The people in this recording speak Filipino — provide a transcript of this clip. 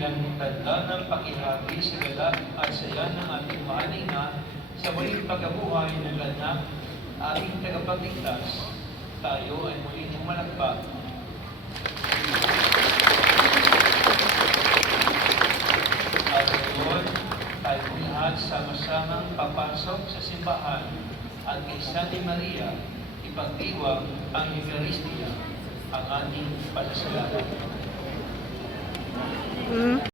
bilang tanda ng pakihati sa galak at saya ng ating mahal na ina sa muling pagkabuhay ng anak, ating tagapagligtas, tayo ay muling humalakpak. At ngayon, tayo lahat sama-samang papasok sa simbahan at kay Santa Maria ipagdiwang ang Eucharistia, ang ating pasasalamat.